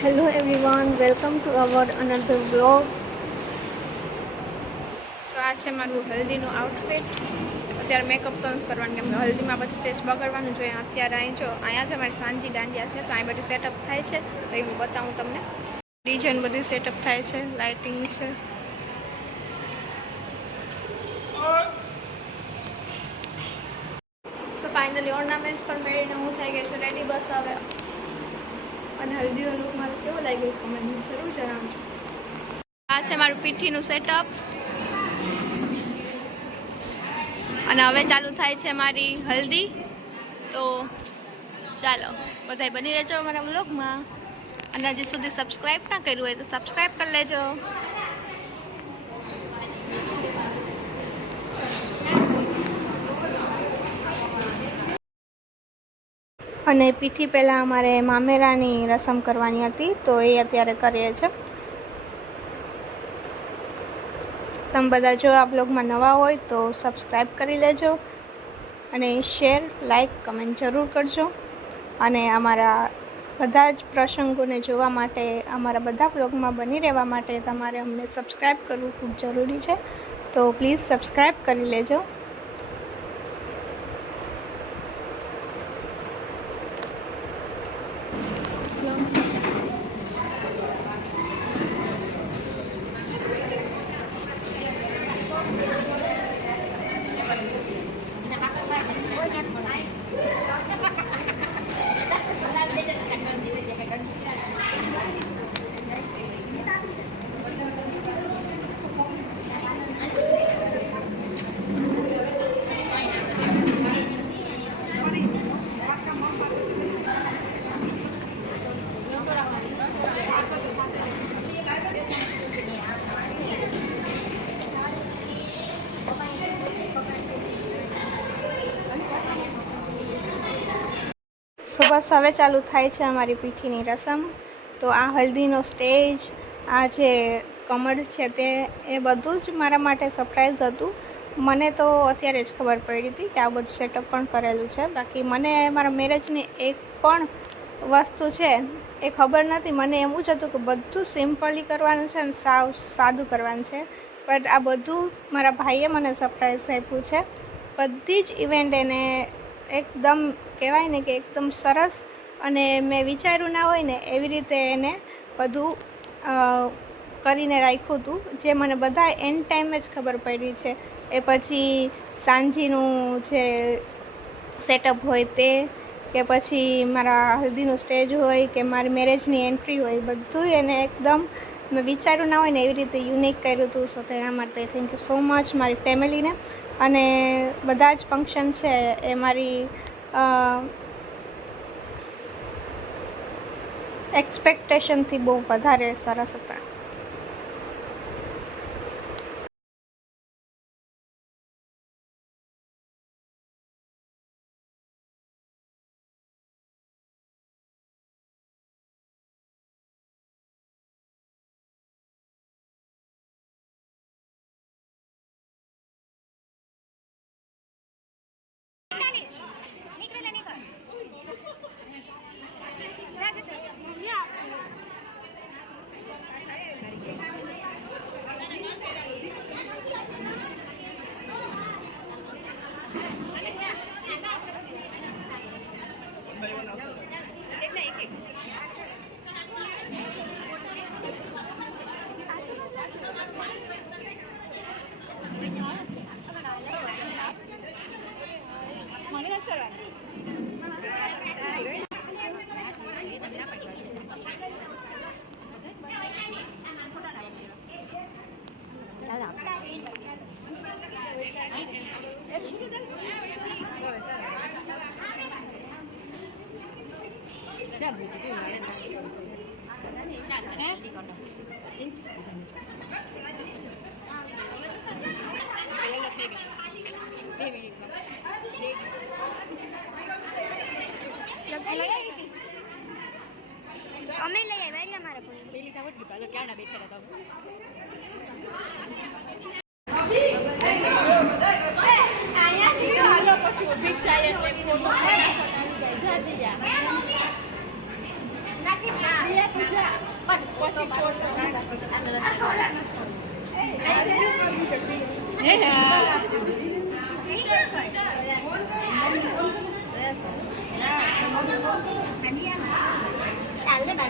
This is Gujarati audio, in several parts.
Hello everyone welcome to our another blog so આ છે મારું હલ્દીનું આઉટફિટ અત્યારે મેકઅપ તો કરવાનું, કેમ કે હલ્દીમાં પછી ફેસ બગડવાનું જોઈએ અત્યારે અહીં જો, અહીંયા જ અમારી સાંજી દાંડિયા છે, તો અહીં બધું સેટઅપ થાય છે. તો એ હું બતાવું તમને. ડિઝાઇન બધું સેટઅપ થાય છે લાઇટિંગ છે. સો ફાઇનલી ઓર્નામેન્ટ્સ પણ મેળવીને હું થઈ ગઈ છું. રેડી બસ હવે. અને હલ્દીનો લુક મારો કેવો લાગ્યો કમેન્ટ જરૂર જણાવજો. આ છે મારું પીઠીનું સેટઅપ અને હવે ચાલુ થાય છે મારી હલ્દી. તો ચાલો, બધાય બની રહેજો મારા વ્લોગમાં. અને હજી સુધી સબસ્ક્રાઈબ ના કર્યું હોય તો સબસ્ક્રાઈબ કરી લેજો. અને પીઠી પહેલાં અમારે મામેરાની રસમ કરવાની હતી, તો એ અત્યારે કરીએ છીએ. તમે બધા જો આ બ્લોગમાં નવા હોય તો સબસ્ક્રાઈબ કરી લેજો અને શેર લાઈક કમેન્ટ જરૂર કરજો. અને અમારા બધા જ પ્રસંગોને જોવા માટે, અમારા બધા બ્લોગમાં બની રહેવા માટે તમારે અમને સબસ્ક્રાઈબ કરવું ખૂબ જરૂરી છે. તો પ્લીઝ સબસ્ક્રાઈબ કરી લેજો. સો બસ ચાલુ થાય છે અમારી પીઠીની રસમ. તો આ હલ્દીનો સ્ટેજ, આ જે કમર છે તે, એ બધું જ મારા માટે સરપ્રાઈઝ હતું. મને તો અત્યારે જ ખબર પડી હતી કે આ બધું સેટઅપ પણ કરેલું છે. બાકી મને મારા મેરેજની એક પણ વસ્તુ છે એ ખબર નથી. મને એવું જ હતું કે બધું સિમ્પલી કરવાનું છે અને સાવ સાદું કરવાનું છે. બટ આ બધું મારા ભાઈએ મને સરપ્રાઈઝ આપ્યું છે. બધી જ ઇવેન્ટ એને એકદમ કહેવાય ને કે એકદમ સરસ અને મેં વિચાર્યું ના હોય ને એવી રીતે એને બધું કરીને રાખ્યું હતું. જે મને બધા એન્ડ ટાઈમે જ ખબર પડી છે. એ પછી સાંજીનું જે સેટઅપ હોય તે, કે પછી મારા હલ્દીનું સ્ટેજ હોય, કે મારી મેરેજની એન્ટ્રી હોય, બધું એને એકદમ મેં વિચાર્યું ના હોય ને એવી રીતે યુનિક કર્યું હતું. સો તેના માટે થેન્ક યુ સો મચ મારી ફેમિલીને અને બધા જ ફંક્શન છે એ મારી એક્સપેક્ટેશનથી બહુ વધારે સરસ હતા. 내가 못 이기면 안 된다. 나 안 돼? 네?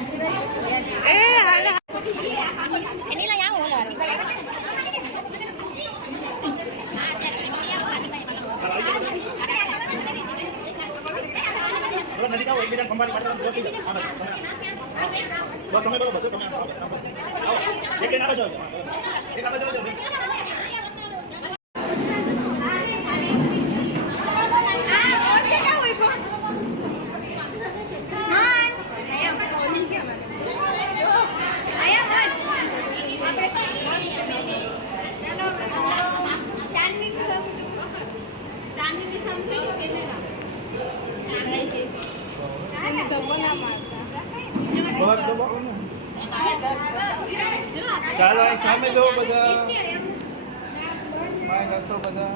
નથી એની લઈ આવો ઓલો આવો એકબીજા ખંભાની. આમ જ, તમે બરોબર છો, તમે. આવો. એક એક આગળ જાઓ. એક આગળ જાઓ, ચાલો અહીં સામે જો બધા. સ્માઈલ હસો બધા.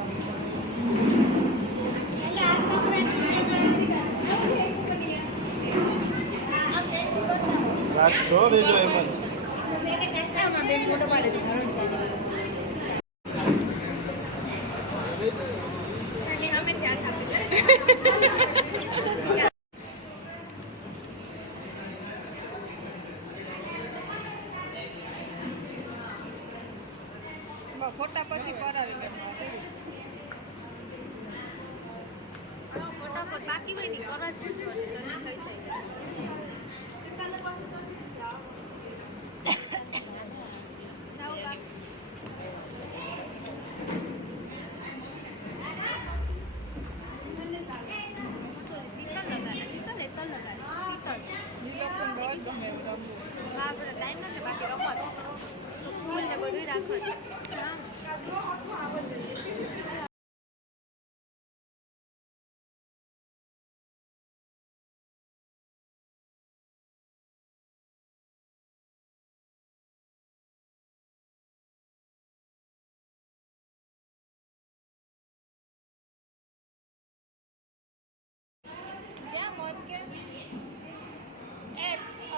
રાખશો દેજો એમ જ ફોટા પછી કરાવી દે ફટાફટ બાકી હોય ને કરવા જ પડે જલ્દી થઈ જાય જાઓ બા. શીતલ લગાડે શીતલ એ તલ લગાડે શીતલ બીજો પણ બહુ જ ગમે એવું રમવું હા આપણે ટાઈમ નથી બાકી રમત ફૂલ ને બધું રાખો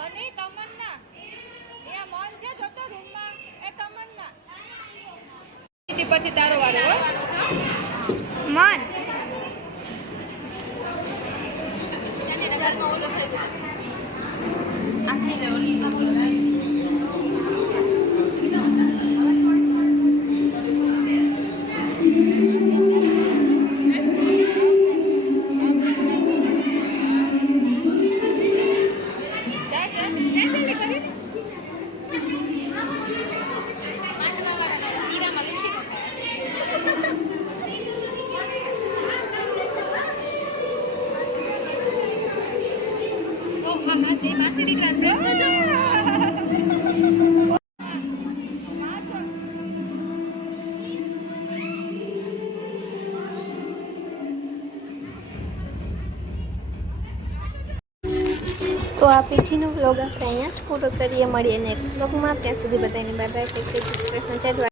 અને તમન્ના. એ મન છે જતો રૂમમાં. પછી તારો વારો મન. આખી નગરમાં જે માસી દીકરા પ્રેમ તો જો. તો આ પીઠીનો વ્લોગ આપણે અહીંયા જ પૂરો કરીએ મળીએ નેક્સ્ટ વ્લોગમાં ત્યાં સુધી બધાની બાય બાય જય શ્રી કૃષ્ણ જય દ્વારકા.